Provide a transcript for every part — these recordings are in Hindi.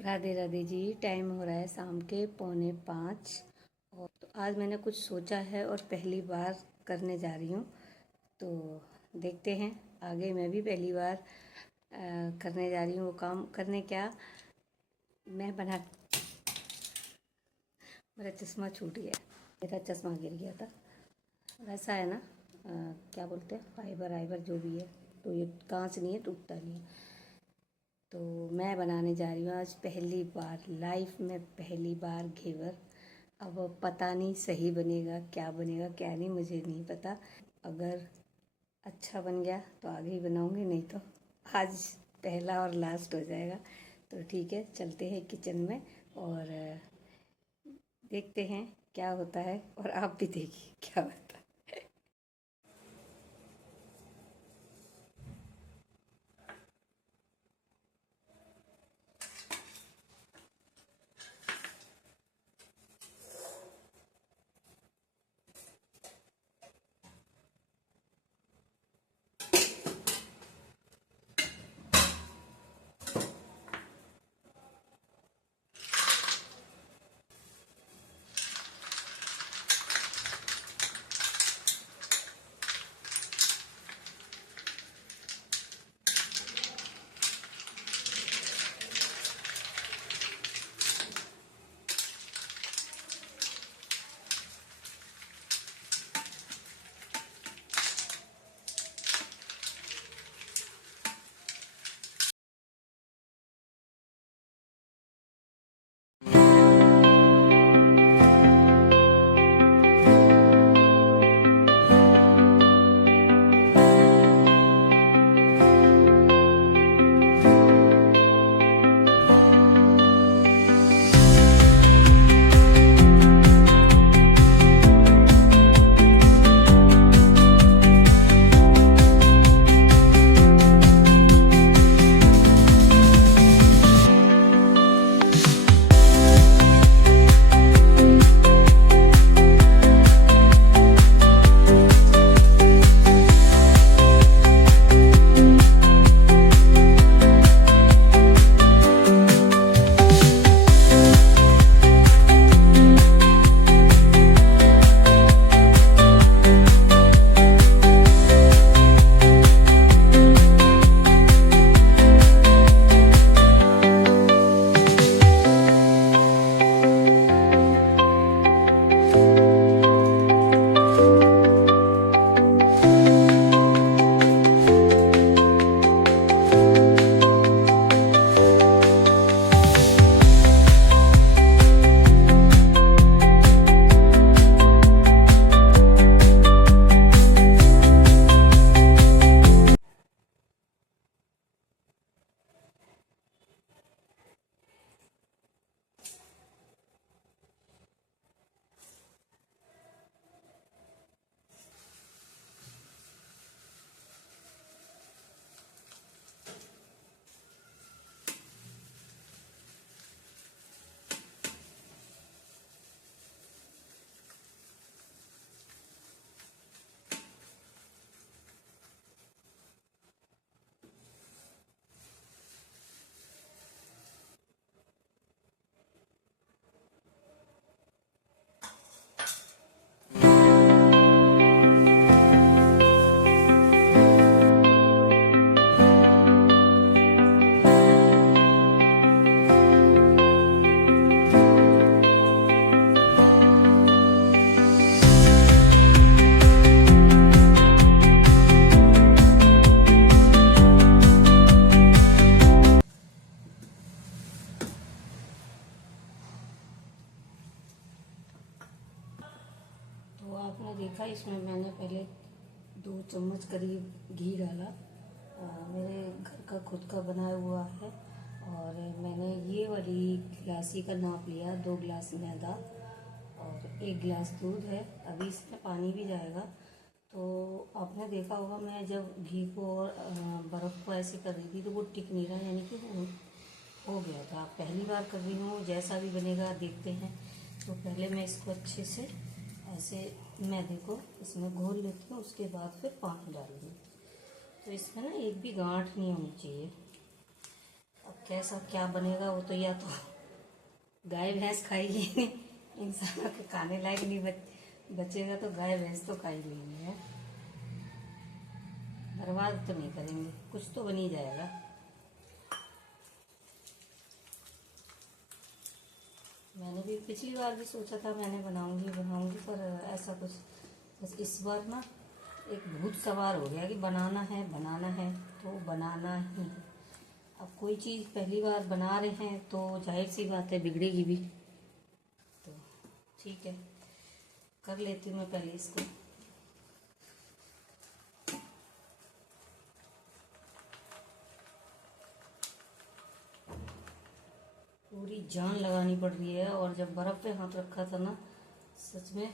राधे राधे जी। टाइम हो रहा है शाम के 4:45 और तो आज मैंने कुछ सोचा है और पहली बार करने जा रही हूँ। तो देखते हैं आगे। मैं भी पहली बार करने जा रही हूँ वो काम। करने क्या, मैं बना मेरा चश्मा छूट गया। मेरा चश्मा गिर गया था। वैसा है ना, क्या बोलते हैं, फाइबर जो भी है। तो ये कांच नहीं है, टूटता नहीं है। तो मैं बनाने जा रही हूँ आज पहली बार लाइफ में, पहली बार घेवर। अब पता नहीं सही बनेगा क्या नहीं, मुझे नहीं पता। अगर अच्छा बन गया तो आगे ही बनाऊंगी, नहीं तो आज पहला और लास्ट हो जाएगा। तो ठीक है, चलते हैं किचन में और देखते हैं क्या होता है। और आप भी देखिए क्या होता है। तो आपने देखा, इसमें मैंने पहले 2 चम्मच करीब घी डाला। मेरे घर का खुद का बनाया हुआ है। और मैंने ये वाली गिलासी का नाप लिया, 2 गिलास मैदा और 1 गिलास दूध है। अभी इसमें पानी भी जाएगा। तो आपने देखा होगा, मैं जब घी को और बर्फ़ को ऐसे कर रही थी तो वो टिक नहीं रहा, यानी कि वो हो गया था। पहली बार कर रही हूँ, जैसा भी बनेगा देखते हैं। तो पहले मैं इसको अच्छे से ऐसे मैदे को इसमें घोल लेती हूँ, उसके बाद फिर पानी डालूंगी। तो इसमें ना एक भी गांठ नहीं होनी चाहिए। अब कैसा क्या बनेगा वो तो या तो गाय भैंस खाएगी, इंसान के खाने लायक नहीं बचेगा तो गाय भैंस तो खा ही लेंगे है। बर्बाद तो नहीं करेंगे, कुछ तो बन ही जाएगा। मैंने भी पिछली बार भी सोचा था मैंने बनाऊंगी पर ऐसा कुछ, बस इस बार ना एक भूत सवार हो गया कि बनाना है तो बनाना ही है। अब कोई चीज़ पहली बार बना रहे हैं तो जाहिर सी बात है बिगड़ेगी भी, तो ठीक है कर लेती हूँ मैं पहले इसको। पूरी जान लगानी पड़ रही है, और जब बर्फ़ पे हाथ रखा था ना, सच में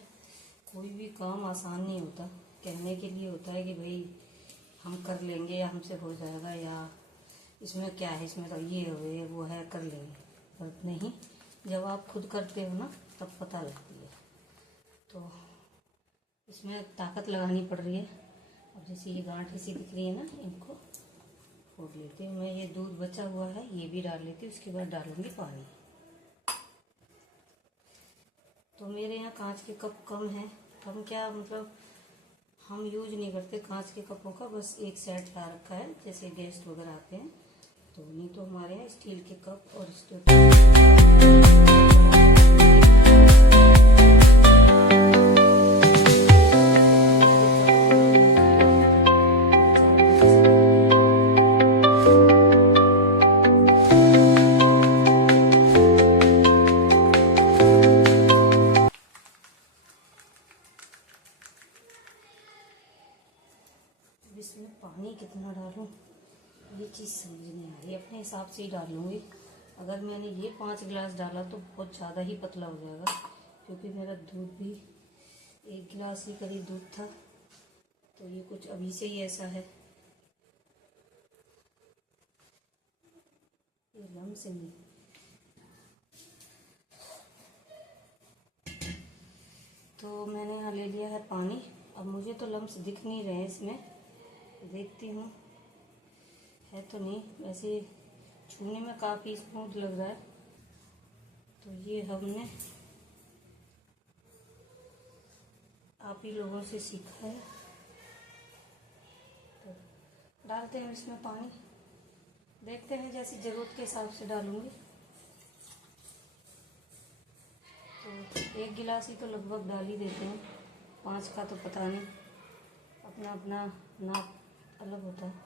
कोई भी काम आसान नहीं होता। कहने के लिए होता है कि भाई हम कर लेंगे या हमसे हो जाएगा, या इसमें क्या है, इसमें तो ये है वो है कर लेंगे, पर नहीं, जब आप खुद करते हो ना तब पता लगती है। तो इसमें ताकत लगानी पड़ रही है। अब जैसे ये गांठ सी दिख रही है ना, इनको फोड़ लेती हूँ मैं। ये दूध बचा हुआ है ये भी डाल लेती हूँ, उसके बाद डालूंगी पानी। तो मेरे यहाँ कांच के कप कम हैं, कम क्या मतलब हम यूज नहीं करते कांच के कपों का, बस एक सेट ला रखा है जैसे गेस्ट वगैरह आते हैं तो। नहीं तो हमारे यहाँ स्टील के कप और इसमें पानी कितना डालूं ये चीज़ समझ नहीं आ रही, अपने हिसाब से ही डालूंगी। अगर मैंने ये 5 गिलास डाला तो बहुत ज़्यादा ही पतला हो जाएगा, क्योंकि मेरा दूध भी 1 गिलास ही करीब दूध था, तो ये कुछ अभी से ही ऐसा है। ये लम से नहीं, तो मैंने यहाँ ले लिया है पानी। अब मुझे तो लम्स दिख नहीं रहे हैं इसमें, देखती हूँ है तो नहीं, वैसे छूने में काफ़ी स्मूथ लग रहा है। तो ये हमने आप ही लोगों से सीखा है। तो डालते हैं इसमें पानी, देखते हैं जैसी ज़रूरत के हिसाब से डालूंगी। तो 1 गिलास ही तो लगभग डाल ही देते हैं, 5 का तो पता नहीं, अपना अपना नाप अलग होता है।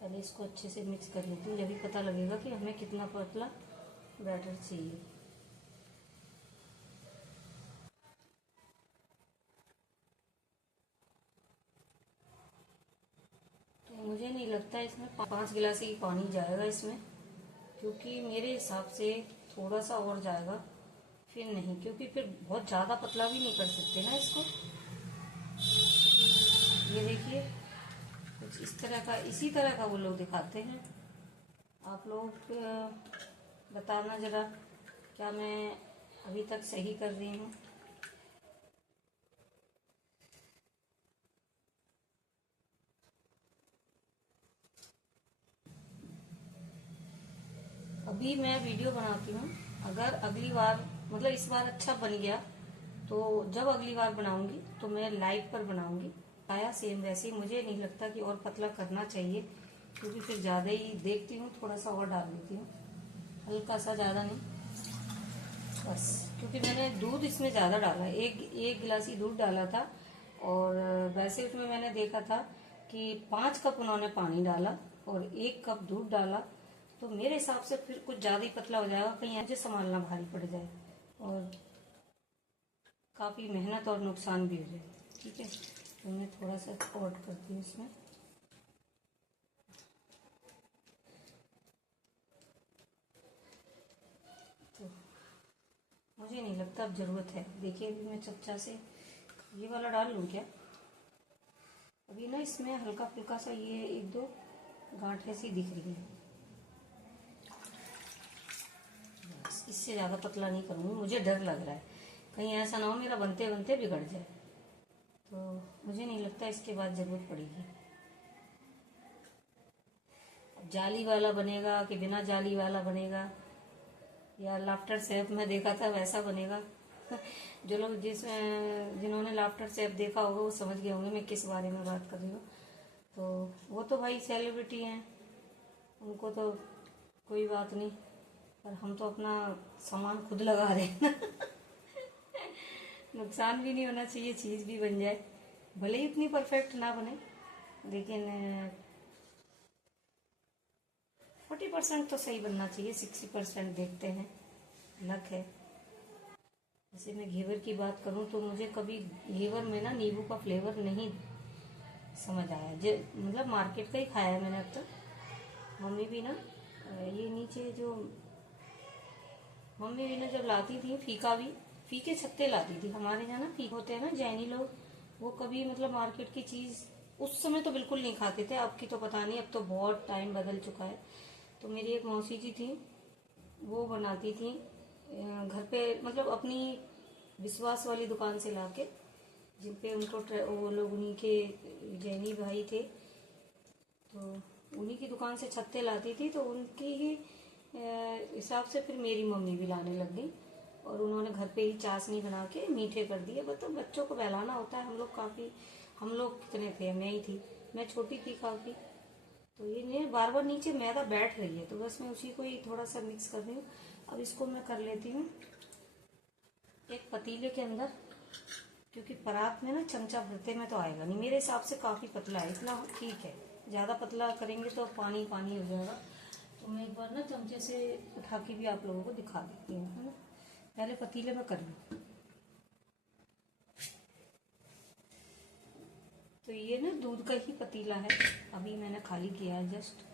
पहले इसको अच्छे से मिक्स कर लेती हूँ, जब भी पता लगेगा कि हमें कितना पतला बैटर चाहिए। तो मुझे नहीं लगता इसमें 5 गिलास ही पानी जाएगा इसमें, क्योंकि मेरे हिसाब से थोड़ा सा और जाएगा, फिर नहीं, क्योंकि फिर बहुत ज़्यादा पतला भी नहीं कर सकते ना इसको। ये देखिए कुछ इस तरह का, इसी तरह का वो लोग दिखाते हैं। आप लोग बताना ज़रा क्या मैं अभी तक सही कर रही हूँ। अभी मैं वीडियो बनाती हूँ, अगर अगली बार मतलब इस बार अच्छा बन गया तो जब अगली बार बनाऊंगी तो मैं लाइव पर बनाऊंगी। आया सेम वैसे ही, मुझे नहीं लगता कि और पतला करना चाहिए, क्योंकि फिर ज़्यादा ही देखती हूँ, थोड़ा सा और डाल देती हूँ, हल्का सा, ज़्यादा नहीं बस। क्योंकि मैंने दूध इसमें ज़्यादा डाला, एक गिलास ही दूध डाला था, और वैसे उसमें मैंने देखा था कि 5 कप उन्होंने पानी डाला और 1 कप दूध डाला, तो मेरे हिसाब से फिर कुछ ज़्यादा ही पतला हो जाएगा, कहीं मुझे संभालना भारी पड़ जाए और काफ़ी मेहनत और नुकसान भी हो जाए। ठीक है, तो मैं थोड़ा सा ऐड करती हूँ इसमें। तो मुझे नहीं लगता अब ज़रूरत है। देखिए अभी मैं चमचा से ये वाला डाल लूँ क्या? अभी ना इसमें हल्का फुल्का सा ये 1-2 गांठें सी दिख रही हैं, इससे ज़्यादा पतला नहीं करूँगी, मुझे डर लग रहा है कहीं ऐसा ना हो मेरा बनते बनते बिगड़ जाए, तो मुझे नहीं लगता इसके बाद ज़रूरत पड़ेगी। जाली वाला बनेगा कि बिना जाली वाला बनेगा, या लाफ्टर शेफ में देखा था वैसा बनेगा। जो लोग जिन्होंने लाफ्टर शेफ देखा होगा वो समझ गए होंगे मैं किस बारे में बात कर रही हूँ। तो वो तो भाई सेलिब्रिटी हैं, उनको तो कोई बात नहीं, पर हम तो अपना सामान खुद लगा रहे हैं। नुकसान भी नहीं होना चाहिए, चीज़ भी बन जाए, भले ही इतनी परफेक्ट ना बने, लेकिन 40% तो सही बनना चाहिए, 60% देखते हैं, लक है। जैसे मैं घेवर की बात करूं तो मुझे कभी घेवर में ना नींबू का फ्लेवर नहीं समझ आया। मतलब मार्केट का ही खाया है मैंने अब तक। मम्मी भी ना ये नीचे जो मम्मी भी ना जब लाती थी फीके छत्ते लाती थी। हमारे यहाँ ना फीके होते हैं ना जैनी लोग, वो कभी मतलब मार्केट की चीज़ उस समय तो बिल्कुल नहीं खाते थे, अब की तो पता नहीं, अब तो बहुत टाइम बदल चुका है। तो मेरी एक मौसी जी थी, वो बनाती थी घर पे, मतलब अपनी विश्वास वाली दुकान से लाके, जिन पे उनको वो लोग उन्हीं के जैनी भाई थे, तो उन्हीं की दुकान से छत्ते लाती थी। तो उनकी ही हिसाब से फिर मेरी मम्मी भी लाने लग गई, और उन्होंने घर पे ही चाशनी बना के मीठे कर दिए। मतलब बच्चों को बहलाना होता है। हम लोग कितने थे, मैं ही थी, मैं छोटी थी काफ़ी। तो ये बार बार नीचे मैदा बैठ रही है, तो बस मैं उसी को ही थोड़ा सा मिक्स कर रही हूँ। अब इसको मैं कर लेती हूँ एक पतीले के अंदर, क्योंकि परात में ना चमचा भरते में तो आएगा नहीं। मेरे हिसाब से काफ़ी पतला है, इतना ठीक है। ज़्यादा पतला करेंगे तो पानी पानी हो जाएगा। तो मैं एक बार ना चमचे से उठा के भी आप लोगों को दिखा देती हूँ, है ना। पहले पतीले में कर लूँ। तो ये ना दूध का ही पतीला है, अभी मैंने खाली किया है जस्ट।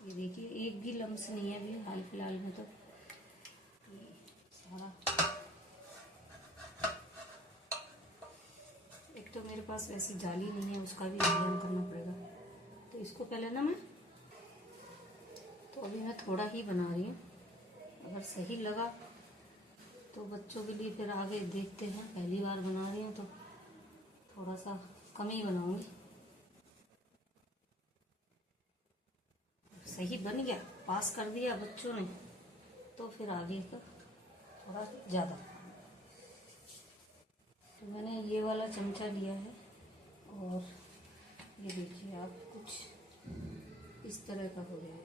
ये देखिए एक भी लम्स नहीं है अभी हाल फिलहाल में, तो सारा। एक तो मेरे पास वैसी जाली नहीं है, उसका भी इंतजाम करना पड़ेगा। तो इसको पहले ना तो अभी मैं थोड़ा ही बना रही हूँ, अगर सही लगा तो बच्चों के लिए फिर आगे देखते हैं। पहली बार बना रही हूँ तो थोड़ा सा कम ही बनाऊंगी। सही बन गया, पास कर दिया बच्चों ने, तो फिर आगे का थोड़ा ज़्यादा। तो मैंने ये वाला चमचा लिया है, और ये देखिए आप कुछ इस तरह का हो गया है।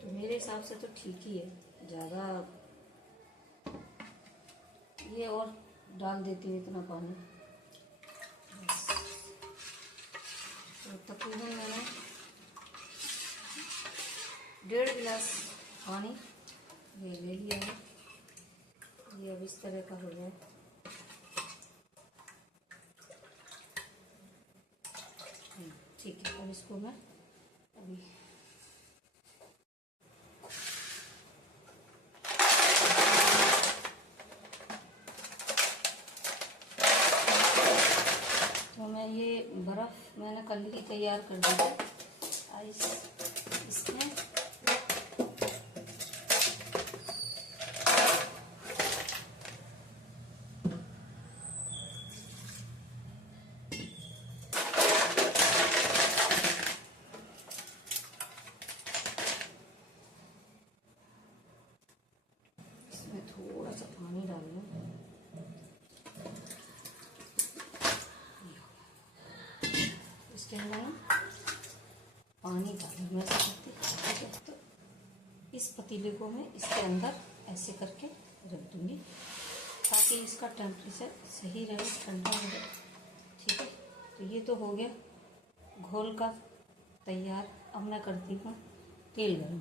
तो मेरे हिसाब से तो ठीक ही है, ज़्यादा ये और डाल देती हूँ इतना पानी। तो तकरीबन मैंने 1.5 गिलास पानी ये ले लिया है। ये अब इस तरह का हो गया। ठीक है, अब इसको मैं अभी तो मैं ये बर्फ़ मैंने कल ही तैयार कर दी है आइस इसमें। इसमें थोड़ा सा पानी डाल दूँ, इसके अंदर ना पानी डालूँ मैं सकती। तो इस पतीले को मैं इसके अंदर ऐसे करके रख दूँगी, ताकि इसका टेम्परेचर सही रहे, ठंडा रहे। ठीक है, तो ये तो हो गया घोल का तैयार। अब मैं करती हूँ तेल गरम।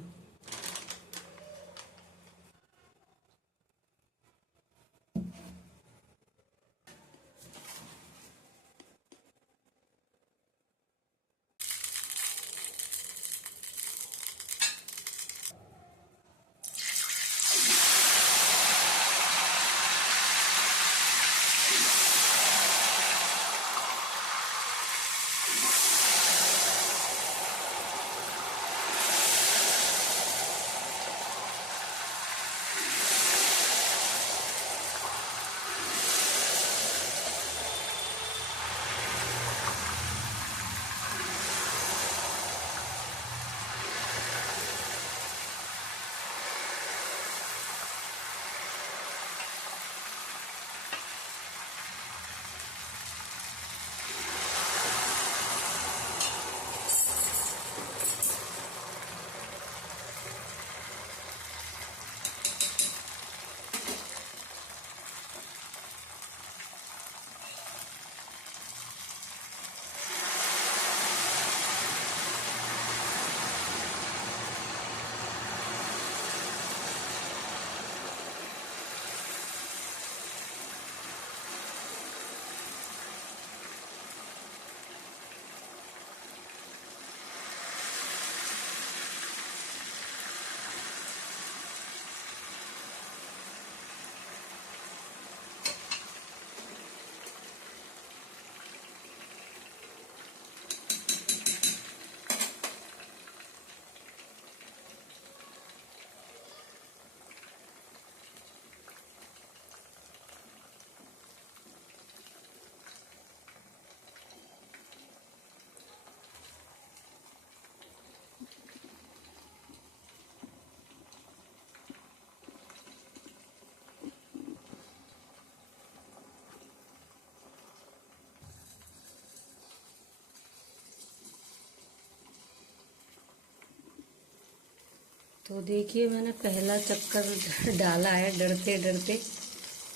तो देखिए मैंने पहला चक्कर डाला है डरते डरते।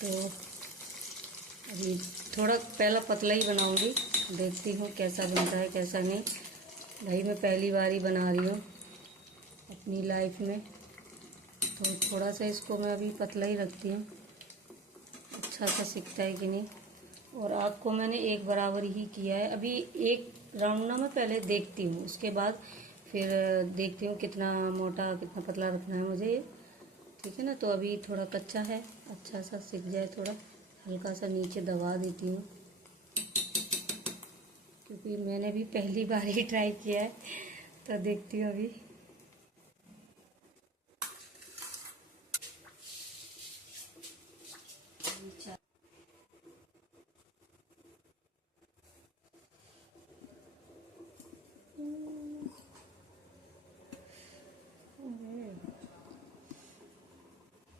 तो अभी थोड़ा पहला पतला ही बनाऊंगी, देखती हूँ कैसा बनता है कैसा नहीं। भाई मैं पहली बार ही बना रही हूँ अपनी लाइफ में, तो थोड़ा सा इसको मैं अभी पतला ही रखती हूँ, अच्छा सा सिकता है कि नहीं। और आग को मैंने एक बराबर ही किया है। अभी एक राउंड ना मैं पहले देखती हूँ, उसके बाद फिर देखती हूँ कितना मोटा कितना पतला रखना है मुझे ये, ठीक है ना। तो अभी थोड़ा कच्चा है, अच्छा सा सिक जाए, थोड़ा हल्का सा नीचे दबा देती हूँ, क्योंकि मैंने भी पहली बार ही ट्राई किया है। तो देखती हूँ अभी।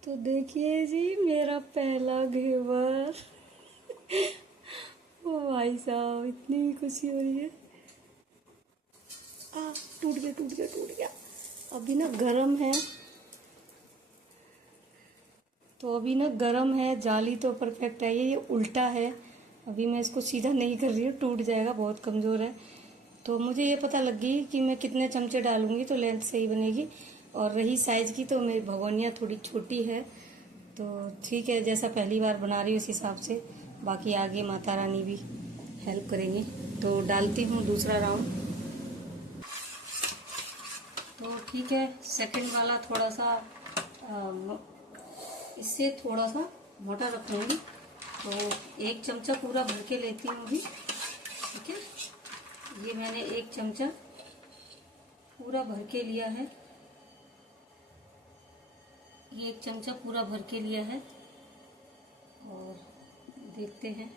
तो देखिए जी मेरा पहला घेवर। ओ भाई साहब इतनी खुशी हो रही है। टूट गया टूट गया टूट गया। अभी ना गरम है, तो अभी ना गरम है, जाली तो परफेक्ट है, ये उल्टा है। अभी मैं इसको सीधा नहीं कर रही हूँ, टूट जाएगा, बहुत कमज़ोर है। तो मुझे ये पता लग गई कि मैं कितने चमचे डालूंगी तो लेंथ सही बनेगी। और रही साइज़ की, तो मेरी भगोनिया थोड़ी छोटी है, तो ठीक है, जैसा पहली बार बना रही हूँ उस हिसाब से। बाकी आगे माता रानी भी हेल्प करेंगे। तो डालती हूँ दूसरा राउंड। तो ठीक है, सेकंड वाला थोड़ा सा इससे थोड़ा सा मोटा रखूँगी। तो एक चमचा पूरा भर के लेती हूँ अभी, ठीक है। ये मैंने एक चमचा पूरा भर के लिया है, ये एक चमचा पूरा भर के लिया है। और देखते हैं।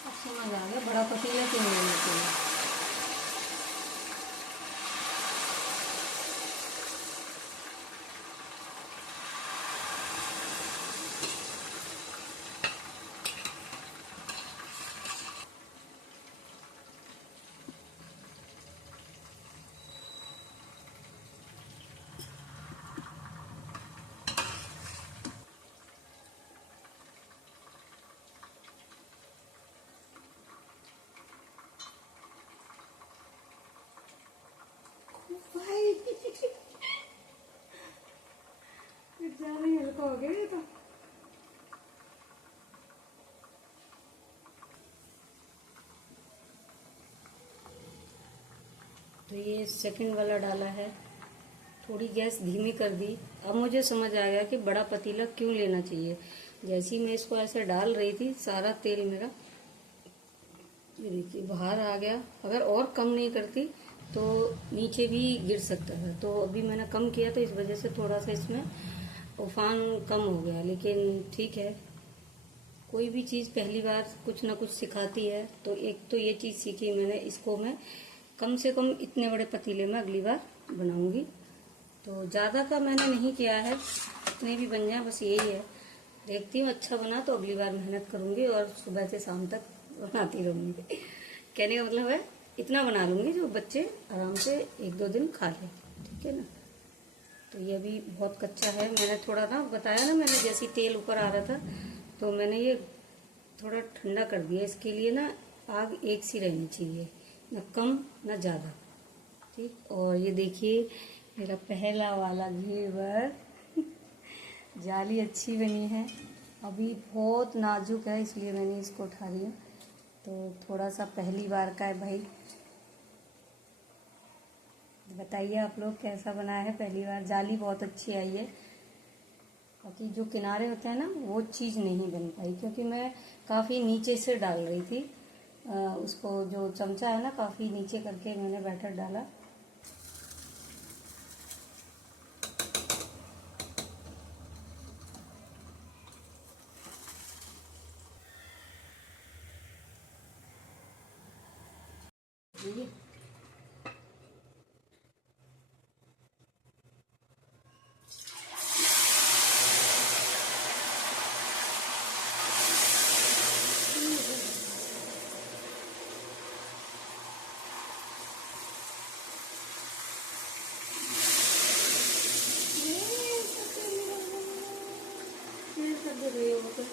अब समझ आ गया बड़ा पतीला क्यों लेना चाहिए। भाई ज्यादा ही हल्का हो गया ये तो। तो ये सेकंड वाला डाला है, थोड़ी गैस धीमी कर दी। अब मुझे समझ आ गया कि बड़ा पतीला क्यों लेना चाहिए। जैसे ही मैं इसको ऐसे डाल रही थी, सारा तेल मेरा ये देखिए बाहर आ गया। अगर और कम नहीं करती तो नीचे भी गिर सकता था, तो अभी मैंने कम किया, तो इस वजह से थोड़ा सा इसमें उफान कम हो गया। लेकिन ठीक है, कोई भी चीज़ पहली बार कुछ ना कुछ सिखाती है। तो एक तो ये चीज़ सीखी मैंने, इसको मैं कम से कम इतने बड़े पतीले में अगली बार बनाऊंगी। तो ज़्यादा का मैंने नहीं किया है, इतने भी बन जाए बस यही है। देखती हूँ अच्छा बना तो अगली बार मेहनत करूंगी और सुबह से शाम तक बनाती रहूंगी। कहने का मतलब है इतना बना लूंगी जो बच्चे आराम से 1-2 दिन खा लें, ठीक है ना। तो ये अभी बहुत कच्चा है। मैंने थोड़ा ना बताया ना, मैंने जैसे तेल ऊपर आ रहा था तो मैंने ये थोड़ा ठंडा कर दिया। इसके लिए ना आग एक सी रहनी चाहिए, ना कम ना ज़्यादा, ठीक। और ये देखिए मेरा पहला वाला घेवर। जाली अच्छी बनी है, अभी बहुत नाजुक है इसलिए मैंने इसको उठा रही हूँ। तो थोड़ा सा पहली बार का है भाई। बताइए आप लोग कैसा बना है पहली बार। जाली बहुत अच्छी आई है, बाकी जो किनारे होते हैं ना वो चीज़ नहीं बन पाई, क्योंकि मैं काफ़ी नीचे से डाल रही थी उसको। जो चमचा है ना काफ़ी नीचे करके मैंने बैटर डाला। ये सब दे रही हो तो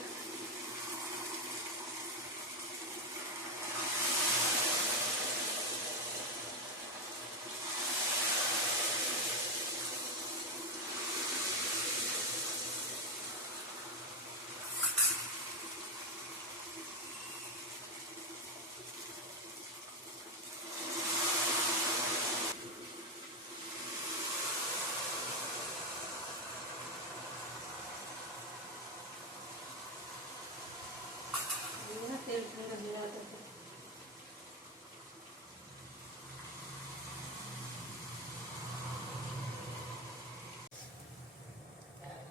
तेल ठंडा हो जाता है।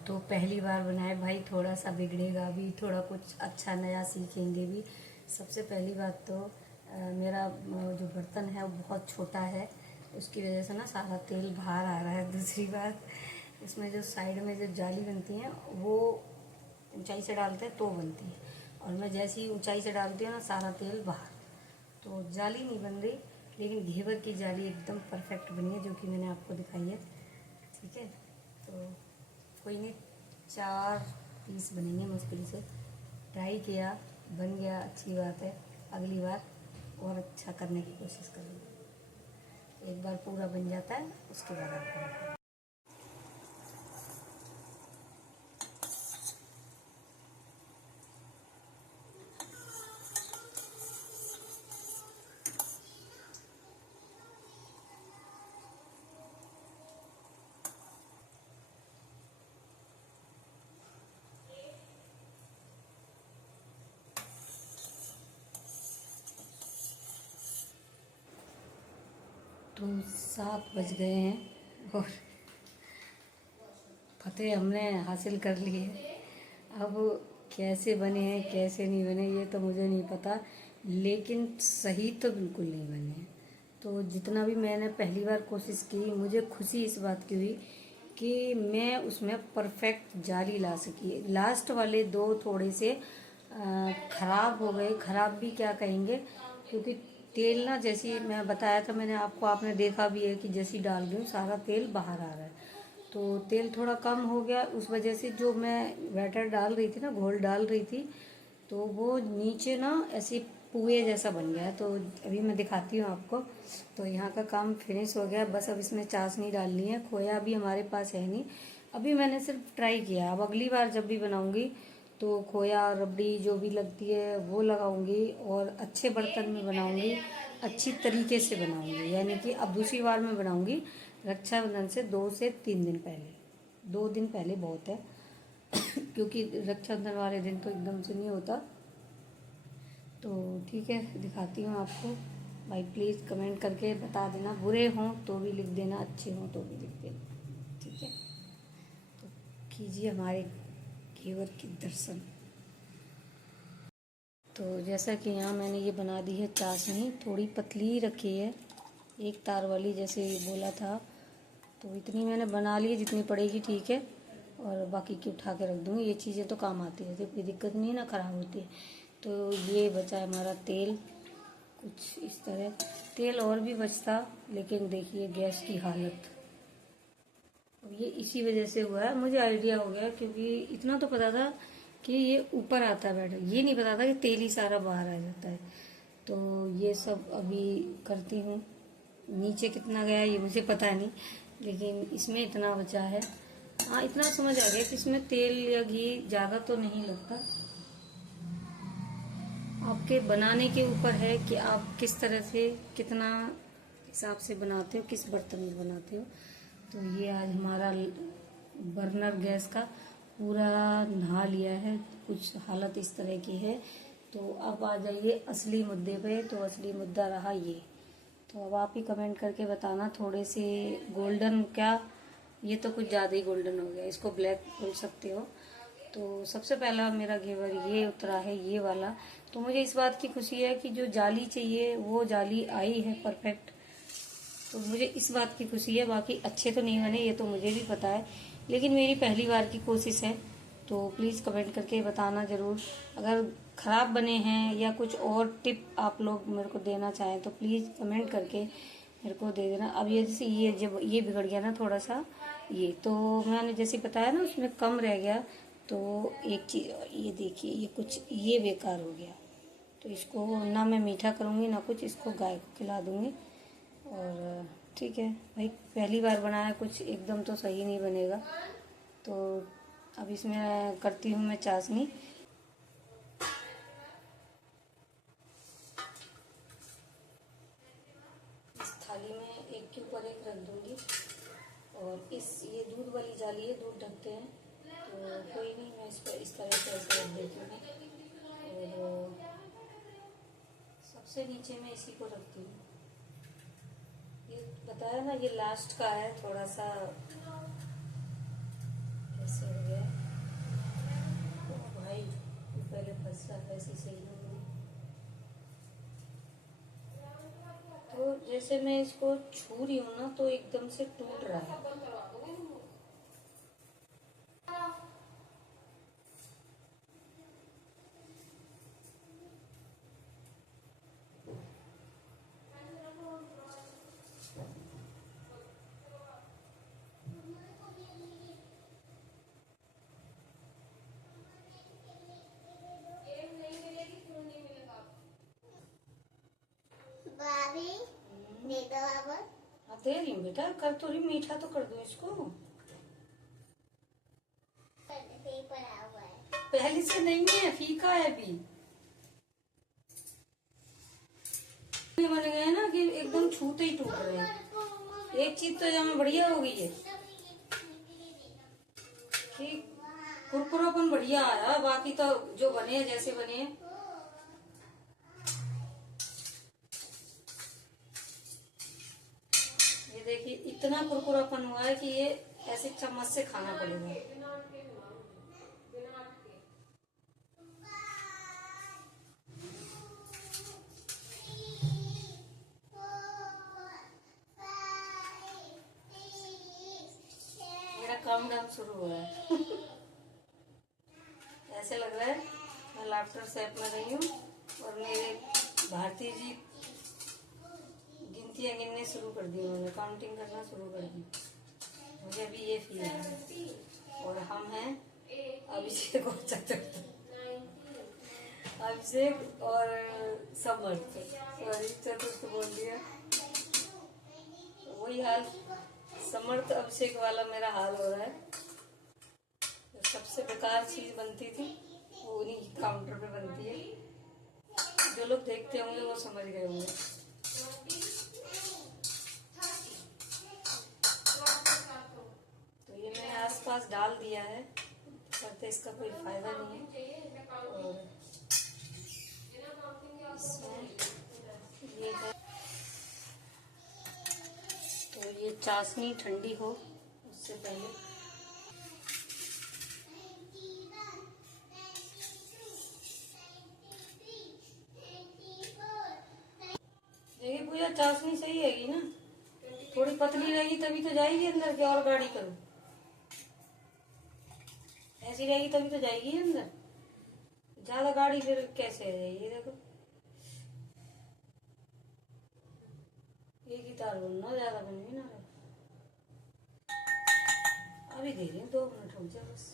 तो पहली बार बनाए भाई, थोड़ा सा बिगड़ेगा भी, थोड़ा कुछ अच्छा नया सीखेंगे भी। सबसे पहली बात तो मेरा जो बर्तन है वो बहुत छोटा है, उसकी वजह से ना सारा तेल बाहर आ रहा है। दूसरी बात, इसमें जो साइड में जो जाली बनती है वो ऊंचाई से डालते हैं तो बनती है, और मैं जैसे ही ऊंचाई से डालती हूँ ना सारा तेल बाहर, तो जाली नहीं बन रही। लेकिन घेवर की जाली एकदम परफेक्ट बनी है, जो कि मैंने आपको दिखाई है। ठीक है, तो कोई नहीं, 4 पीस बनेंगे मुश्किल से। ट्राई किया, बन गया, अच्छी बात है। अगली बार और अच्छा करने की कोशिश करूँगी। एक बार पूरा बन जाता है उसके बाद आपको तो 7 बज गए हैं और फतेह हमने हासिल कर ली है। अब कैसे बने हैं कैसे नहीं बने ये तो मुझे नहीं पता, लेकिन सही तो बिल्कुल नहीं बने हैं। तो जितना भी मैंने पहली बार कोशिश की, मुझे खुशी इस बात की हुई कि मैं उसमें परफेक्ट जाली ला सकी। लास्ट वाले 2 थोड़े से ख़राब हो गए, ख़राब भी क्या कहेंगे, क्योंकि तेल ना, जैसी मैं बताया था मैंने आपको, आपने देखा भी है कि जैसी डाल रही हूँ सारा तेल बाहर आ रहा है। तो तेल थोड़ा कम हो गया, उस वजह से जो मैं बैटर डाल रही थी ना, घोल डाल रही थी, तो वो नीचे ना ऐसे पुए जैसा बन गया है। तो अभी मैं दिखाती हूँ आपको। तो यहाँ का काम फिनिश हो गया, बस अब इसमें चाशनी डालनी है। खोया भी हमारे पास है नहीं, अभी मैंने सिर्फ ट्राई किया। अब अगली बार जब भी बनाऊँगी तो खोया रबड़ी जो भी लगती है वो लगाऊंगी, और अच्छे बर्तन में बनाऊंगी, अच्छी तरीके से बनाऊंगी। यानी कि अब दूसरी बार मैं बनाऊंगी रक्षाबंधन से 2 से 3 दिन पहले। 2 दिन पहले बहुत है क्योंकि रक्षाबंधन वाले दिन तो एकदम से नहीं होता। तो ठीक है, दिखाती हूँ आपको। भाई प्लीज़ कमेंट करके बता देना, बुरे हों तो भी लिख देना, अच्छे हों तो भी लिख देना। ठीक है, तो कीजिए हमारे घेवर के दर्शन। तो जैसा कि यहाँ मैंने ये बना दी है चाशनी, थोड़ी पतली ही रखी है, 1 तार वाली जैसे बोला था। तो इतनी मैंने बना ली है जितनी पड़ेगी, ठीक है। और बाकी की उठा के रख दूँगी, ये चीज़ें तो काम आती है, कोई दिक्कत नहीं ना, ख़राब होती है। तो ये बचा है हमारा तेल, कुछ इस तरह। तेल और भी बचता, लेकिन देखिए गैस की हालत। ये इसी वजह से हुआ है, मुझे आइडिया हो गया, क्योंकि इतना तो पता था कि ये ऊपर आता है बैटर, ये नहीं पता था कि तेल ही सारा बाहर आ जाता है। तो ये सब अभी करती हूँ। नीचे कितना गया ये मुझे पता नहीं, लेकिन इसमें इतना बचा है। हाँ, इतना समझ आ गया कि इसमें तेल या घी ज़्यादा तो नहीं लगता। आपके बनाने के ऊपर है कि आप किस तरह से, कितना हिसाब से बनाते हो, किस बर्तन में बनाते हो। तो ये आज हमारा बर्नर गैस का पूरा नहा लिया है, कुछ हालत इस तरह की है। तो अब आ जाइए असली मुद्दे पे। तो असली मुद्दा रहा ये। तो अब आप ही कमेंट करके बताना, थोड़े से गोल्डन, क्या ये तो कुछ ज़्यादा ही गोल्डन हो गया, इसको ब्लैक बोल सकते हो। तो सबसे पहला मेरा घेवर ये उतरा है, ये वाला। तो मुझे इस बात की खुशी है कि जो जाली चाहिए वो जाली आई है परफेक्ट। तो मुझे इस बात की खुशी है। बाकी अच्छे तो नहीं बने, ये तो मुझे भी पता है, लेकिन मेरी पहली बार की कोशिश है। तो प्लीज़ कमेंट करके बताना ज़रूर। अगर ख़राब बने हैं या कुछ और टिप आप लोग मेरे को देना चाहें तो प्लीज़ कमेंट करके मेरे को दे देना। अब ये जैसे ये जब ये बिगड़ गया ना थोड़ा सा, ये तो मैंने जैसे बताया ना उसमें कम रह गया। तो एक चीज़ ये देखिए, ये कुछ ये बेकार हो गया। तो इसको ना मैं मीठा करूँगी ना कुछ, इसको गाय को खिला दूँगी। और ठीक है भाई, पहली बार बनाया, कुछ एकदम तो सही नहीं बनेगा। तो अब इसमें करती हूँ मैं चाशनी। इस थाली में एक के ऊपर एक रख दूँगी। और ये दूध वाली जाली है, दूध ढकते हैं, तो कोई नहीं, मैं इसको इस तरह से ऐसे रख देती हूँ। और सबसे नीचे मैं इसी को रखती हूँ। ये बताया ना, ये लास्ट का है, थोड़ा सा ऐसे हो गया। ओ भाई, पहले फंस जाता ऐसी सही नहीं। तो जैसे मैं इसको छू रही हूँ ना तो एकदम से टूट रहा है। दे दो अब। हाँ दे रही हूँ बेटा, कर तो रही, मीठा तो कर दो इसको। पड़ा हुआ है, पहले से नहीं है, फीका है अभी। बन गए हैं ना कि एकदम छूते ही टूट रहे हैं। एक चीज तो यहाँ बढ़िया हो गई है कि कुरकुरापन बढ़िया आया, बाकी तो जो बने हैं जैसे बने हैं। ये देखिए इतना कुरकुरापन हुआ है कि ये ऐसे चम्मच से खाना पड़ेगा। मेरा काम डाउन शुरू हुआ है। ऐसे लग रहा है मैं लाफ्टर शेफ में रही हूँ और मेरे भारती जी गिनतियाँ गिनने शुरू कर दी, उन्होंने काउंटिंग करना शुरू कर दी। मुझे अभी ये फील है। और हम हैं अभिषेक और चतुर्थ, अभिषेक और समर्थ, सॉरी चतुर्थ बोल दिया। वही हाल समर्थ अभिषेक वाला मेरा हाल हो रहा है। जो सबसे बेकार चीज बनती थी वो उन्हीं काउंटर पे बनती है। जो लोग देखते होंगे वो समझ गए होंगे। तो ये मैंने आसपास डाल दिया है, करते इसका कोई फायदा नहीं है। और इसमें ये है, तो ये चाशनी ठंडी हो उससे पहले। देखिए पूजा, चाशनी सही हैगी ना? थोड़ी पतली रहेगी तभी तो जाएगी अंदर, क्या और गाढ़ी करूं? ऐसी रहेगी तभी तो जाएगी अंदर, ज्यादा गाढ़ी फिर कैसे है? ये देखो, एक ही तार बनना, ज्यादा बन भी ना रहे। अभी दे रही हूँ, 2 मिनट रुक जा बस।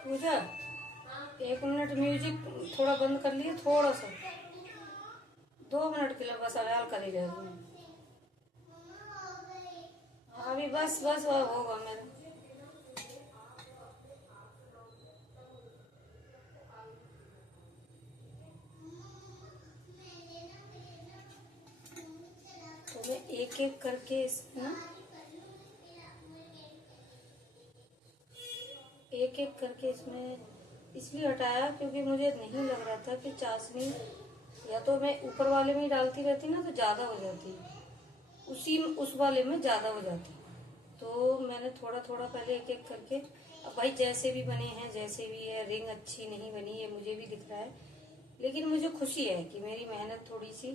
पूजा, 1 मिनट म्यूजिक थोड़ा बंद कर लिए, थोड़ा सा, 2 मिनट के लिए बस, अड़ाल कर ही रह दूँ। अभी बस बस वो होगा मेरा। तो मैं एक एक करके इसमें ना एक एक करके इसमें इसलिए हटाया क्योंकि मुझे नहीं लग रहा था कि चाशनी या तो मैं ऊपर वाले में ही डालती रहती ना तो ज़्यादा हो जाती, उस वाले में ज़्यादा हो जाती। तो मैंने थोड़ा थोड़ा पहले एक एक करके, अब भाई जैसे भी बने हैं जैसे भी है, रिंग अच्छी नहीं बनी है मुझे भी दिख रहा है, लेकिन मुझे खुशी है कि मेरी मेहनत थोड़ी सी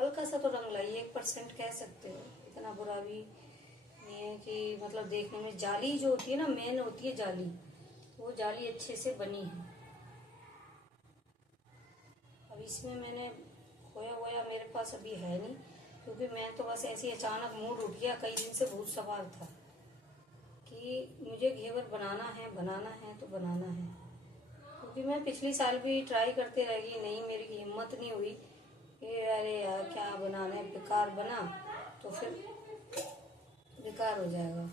हल्का सा तो रंग लाई, 1% कह सकते हो, इतना बुरा भी नहीं है कि मतलब देखने में जाली जो होती है ना, मेन होती है जाली, वो जाली अच्छे से बनी है। अब इसमें मैंने खोया वोया मेरे पास अभी है नहीं, क्योंकि मैं तो बस ऐसे अचानक मूड उठ गया, कई दिन से भूत सवार था कि मुझे घेवर बनाना है तो बनाना है। क्योंकि मैं पिछली साल भी ट्राई करते रह गई, नहीं मेरी हिम्मत नहीं हुई कि अरे यार क्या बनाना है, बेकार बना तो फिर बेकार हो जाएगा।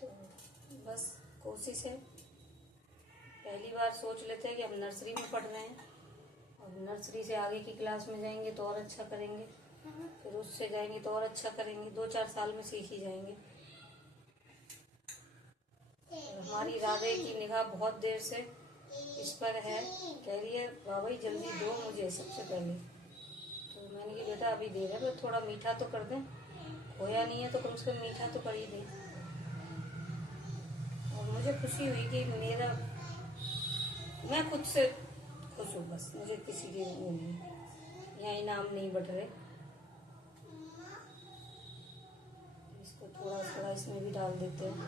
तो बस कोशिश है, पहली बार सोच लेते हैं कि हम नर्सरी में पढ़ रहे हैं, और नर्सरी से आगे की क्लास में जाएंगे तो और अच्छा करेंगे, फिर उससे जाएंगे तो और अच्छा करेंगे, 2-4 साल में सीख ही जाएंगे। और हमारी राधे की निगाह बहुत देर से इस पर है, कह रही है बाबा जल्दी दो मुझे सबसे पहले। तो मैंने कहा बेटा अभी दे रहे, पर थोड़ा मीठा तो कर दें, खोया नहीं है तो कम से कम मीठा तो कर ही दें। और मुझे खुशी हुई कि मैं खुद से खुश हूँ, बस मुझे किसी की वो नहीं, यहाँ इनाम नहीं बट रहे। इसको थोड़ा थोड़ा इसमें भी डाल देते हैं,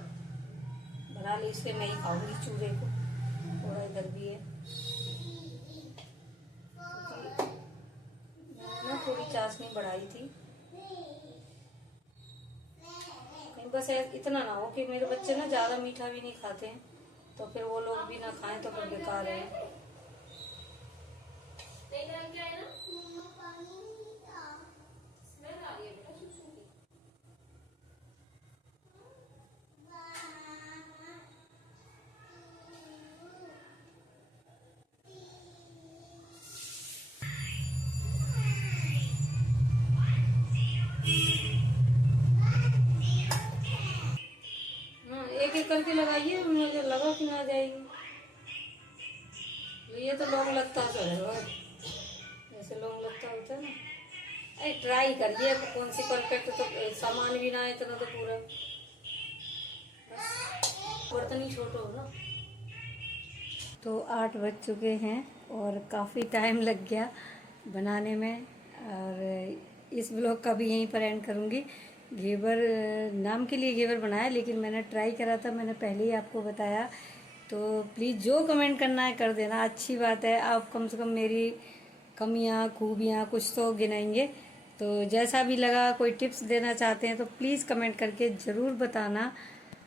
बना ली इसे मैं ही खाऊंगी चूरे को, थोड़ा इधर भी है। मैंने ना थोड़ी चाशनी बढ़ाई थी, कहीं बस इतना ना हो कि मेरे बच्चे ना ज़्यादा मीठा भी नहीं खाते हैं, तो फिर वो लोग भी ना खाएं तो फिर बेकार है। हाँ एक एक करके लगाइए, मुझे लगा कि ना जाएगी। ये तो लौंग लगता है, जैसे लौंग लगता होता है ना। अरे ट्राई करिए, कौन सी परफेक्ट, तो सामान भी ना इतना तो पूरा बर्तन ही छोटा हो ना। तो 8 बज चुके हैं और काफ़ी टाइम लग गया बनाने में, और इस ब्लॉग का भी यहीं पर एंड करूँगी। घेवर नाम के लिए घेवर बनाया, लेकिन मैंने ट्राई करा था, मैंने पहले ही आपको बताया। तो प्लीज़ जो कमेंट करना है कर देना, अच्छी बात है, आप कम से कम मेरी कमियां खूबियां कुछ तो गिनाएंगे। तो जैसा भी लगा, कोई टिप्स देना चाहते हैं तो प्लीज़ कमेंट करके ज़रूर बताना।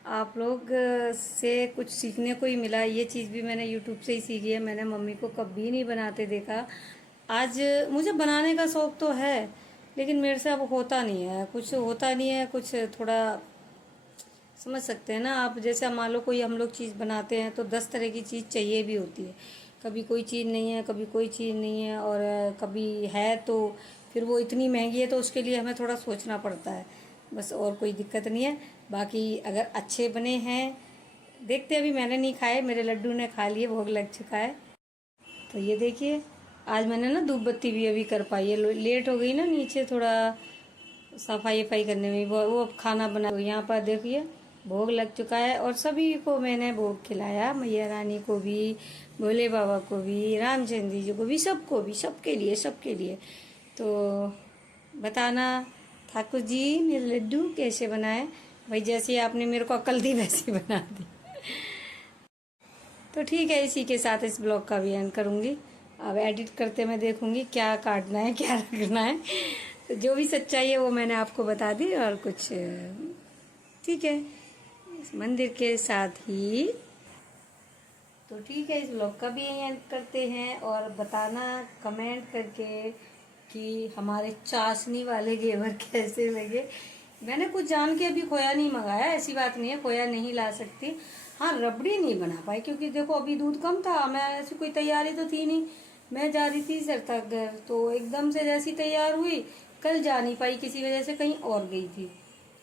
आप लोग से कुछ सीखने को ही मिला, ये चीज़ भी मैंने यूट्यूब से ही सीखी है, मैंने मम्मी को कभी नहीं बनाते देखा। आज मुझे बनाने का शौक़ तो है, लेकिन मेरे से अब होता नहीं है, कुछ होता नहीं है, कुछ थोड़ा समझ सकते हैं ना आप। जैसे मान लो कोई हम लोग चीज़ बनाते हैं तो 10 तरह की चीज़ चाहिए भी होती है, कभी कोई चीज़ नहीं है, कभी कोई चीज़ नहीं है, और कभी है तो फिर वो इतनी महंगी है तो उसके लिए हमें थोड़ा सोचना पड़ता है, बस और कोई दिक्कत नहीं है। बाकी अगर अच्छे बने हैं, देखते अभी मैंने नहीं खाए, मेरे लड्डू ने खा लिए, भोग लग चुका है। तो ये देखिए, आज मैंने ना धूप बत्ती भी अभी कर पाई है, लेट हो गई ना नीचे थोड़ा सफाई वफाई करने में, वो अब खाना बना। यहाँ पर देखिए भोग लग चुका है, और सभी को मैंने भोग खिलाया, मैया रानी को भी, भोले बाबा को भी, रामचंद्र जी को भी, सबको भी, सबके लिए, सबके लिए। तो बताना ठाकुर जी मेरे लड्डू कैसे बनाए, भाई जैसे आपने मेरे को अकल दी वैसे बना दी। तो ठीक है, इसी के साथ इस ब्लॉग का भी एंड करूँगी। अब एडिट करते मैं देखूँगी क्या काटना है क्या रखना है, तो जो भी सच्चाई है वो मैंने आपको बता दी, और कुछ ठीक है इस मंदिर के साथ ही। तो ठीक है, इस ब्लॉग का भी यही एंड करते हैं, और बताना कमेंट करके कि हमारे चाशनी वाले घेवर कैसे लगे। मैंने कुछ जान के अभी खोया नहीं मंगाया, ऐसी बात नहीं है, खोया नहीं ला सकती। हाँ, रबड़ी नहीं बना पाई क्योंकि देखो अभी दूध कम था, मैं ऐसी कोई तैयारी तो थी नहीं। मैं जा रही थी सरतागर, तो एकदम से जैसी तैयार हुई, कल जा नहीं पाई किसी वजह से, कहीं और गई थी,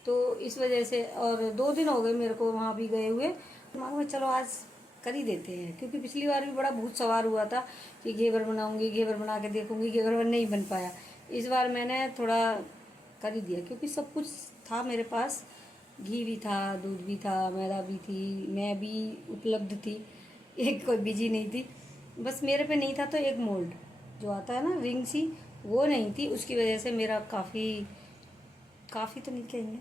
तो इस वजह से। और 2 दिन हो गए मेरे को वहाँ भी गए हुए। दिमाग में चलो आज कर ही देते हैं, क्योंकि पिछली बार भी बड़ा भूत सवार हुआ था कि घेवर बनाऊंगी, घेवर बना के देखूंगी, घेवर नहीं बन पाया। इस बार मैंने थोड़ा कर ही दिया क्योंकि सब कुछ था मेरे पास। घी भी था, दूध भी था, मैदा भी थी, मैं भी उपलब्ध थी, एक कोई बिजी नहीं थी। बस मेरे पे नहीं था तो एक मोल्ड जो आता है ना, रिंग सी, वो नहीं थी। उसकी वजह से मेरा काफ़ी तो नहीं कहेंगे,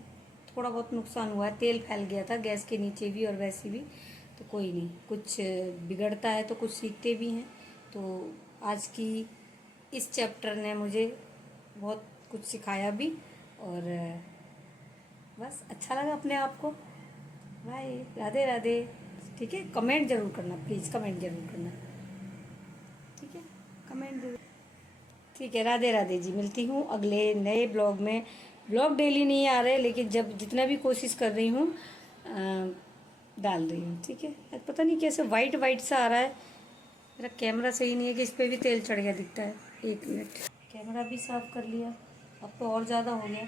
थोड़ा बहुत नुकसान हुआ है। तेल फैल गया था गैस के नीचे भी और वैसे भी। तो कोई नहीं, कुछ बिगड़ता है तो कुछ सीखते भी हैं। तो आज की इस चैप्टर ने मुझे बहुत कुछ सिखाया भी, और बस अच्छा लगा अपने आप को। बाय, राधे राधे। ठीक है, कमेंट जरूर करना प्लीज़, कमेंट जरूर करना। ठीक है, कमेंट जरूर। ठीक है, राधे राधे जी। मिलती हूँ अगले नए ब्लॉग में। ब्लॉग डेली नहीं आ रहे, लेकिन जब जितना भी कोशिश कर रही हूँ डाल रही हूँ। ठीक है, आज पता नहीं कैसे वाइट वाइट सा आ रहा है, मेरा कैमरा सही नहीं है कि इस पर भी तेल चढ़ गया दिखता है। 1 मिनट, कैमरा भी साफ कर लिया, अब तो और ज़्यादा हो गया।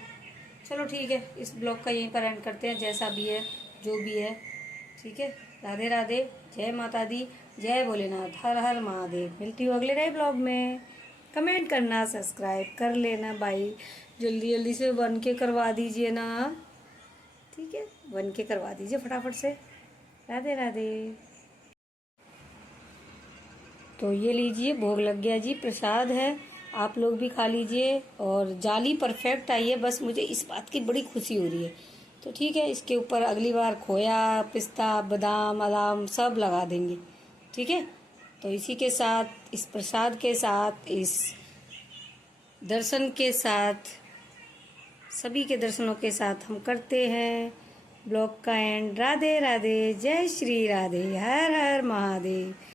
चलो ठीक है, इस ब्लॉग का यहीं पर एंड करते हैं, जैसा भी है जो भी है। ठीक है, राधे राधे, जय माता दी, जय भोलेनाथ, हर हर महादेव। मिलती हूँ अगले नए ब्लॉग में। कमेंट करना, सब्सक्राइब कर लेना भाई, जल्दी जल्दी से बन के करवा दीजिए ना। ठीक है, बन के करवा दीजिए फटाफट से। राधे राधे। तो ये लीजिए, भोग लग गया जी, प्रसाद है, आप लोग भी खा लीजिए। और जाली परफेक्ट आई है, बस मुझे इस बात की बड़ी खुशी हो रही है। तो ठीक है, इसके ऊपर अगली बार खोया, पिस्ता, बादाम अदाम सब लगा देंगे। ठीक है, तो इसी के साथ, इस प्रसाद के साथ, इस दर्शन के साथ, सभी के दर्शनों के साथ हम करते हैं ब्लॉग का एंड। राधे राधे, जय श्री राधे, हर हर महादेव।